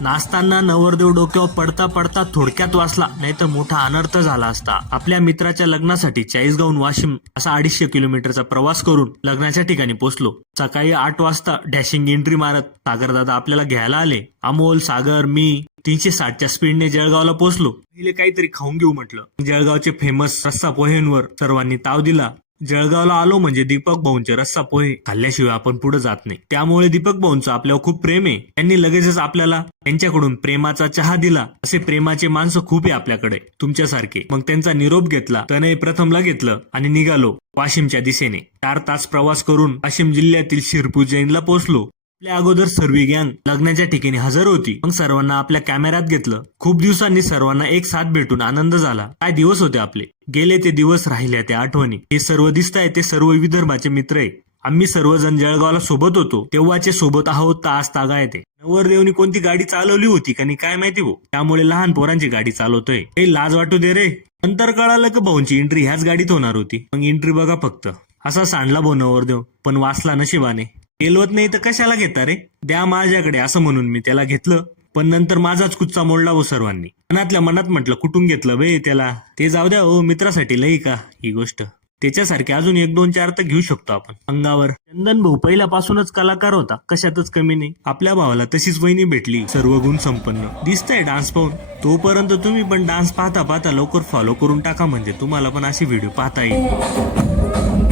नाचताना नवरदेव डोक्यावर पडता पडता थोडक्यात वाचला, नाही तर मोठा अनर्थ झाला असता. आपल्या मित्राच्या लग्नासाठी चाळीसगावहून वाशिम असा 250 किलोमीटरचा प्रवास करून लग्नाच्या ठिकाणी पोहोचलो. सकाळी 8 वाजता डॅशिंग एंट्री मारत सागरदादा आपल्याला घ्यायला आले. अमोल, सागर, मी 360च्या स्पीडने जळगावला पोहोचलो. पहिले काहीतरी खाऊन घेऊ म्हटलं. जळगावचे फेमस रस्सा पोहेंवर सर्वांनी ताव दिला. जळगावला आलो म्हणजे दीपक भाऊंचे रस्सा पोहे खाल्ल्याशिवाय आपण पुढे जात नाही. त्यामुळे दीपक भाऊंचं आपल्यावर खूप प्रेम आहे. त्यांनी लगेचच आपल्याला त्यांच्याकडून प्रेमाचा चहा दिला. असे प्रेमाचे माणसं खूप आहे आपल्याकडे तुमच्यासारखे. मग त्यांचा निरोप घेतला. तनय प्रथमला घेतलं आणि निघालो वाशिमच्या दिशेने. 4 तास प्रवास करून वाशिम जिल्ह्यातील शिरपूर जैनला पोहोचलो. आपल्या अगोदर सर्व गँग लग्नाच्या ठिकाणी हजर होती. मग सर्वांना आपल्या कॅमेऱ्यात घेतलं. खूप दिवसांनी सर्वांना एक साथ भेटून आनंद झाला. काय दिवस होते आपले. गेले ते दिवस, राहिल्या त्या आठवणी. हे सर्व दिसताय ते सर्व विदर्भाचे मित्र आहे. आम्ही सर्वजण जळगावला सोबत होतो. तेव्हाचे सोबत आहोत तर आज तागा येते. नवरदेवनी कोणती गाडी चालवली होती का नाही काय माहिती भाऊ. त्यामुळे लहान पोरांची गाडी चालवतोय. हे लाज वाटू दे रे. नंतर कळालं की भाऊंची एंट्री ह्याच गाडीत होणार होती. मग एंट्री बघा फक्त. असा सांडला भाऊ नवरदेव, पण वाचला नशिबाने. पेलवत नाही तर कशाला घेता रे, द्या माझ्याकडे असं म्हणून मी त्याला घेतलं. पण नंतर माझाच कुच्चा मोडला हो सर्वांनी. मनातल्या मनात म्हटलं कुठून घेतलं बे त्याला. ते जाऊ द्या हो, मित्रासाठी लई का ही गोष्ट. त्याच्यासारखे अजून 1 2 4 तर घेऊ शकतो आपण अंगावर. चंदन भाऊ पहिल्यापासूनच कलाकार होता, कशातच कमी नाही. आपल्या भावाला तशीच वहिनी भेटली, सर्व गुण संपन्न. दिसतंय डान्स पाहून. तोपर्यंत तुम्ही पण डान्स पाहता पाहता लवकर फॉलो करून टाका, म्हणजे तुम्हाला पण अशी व्हिडिओ पाहता येईल.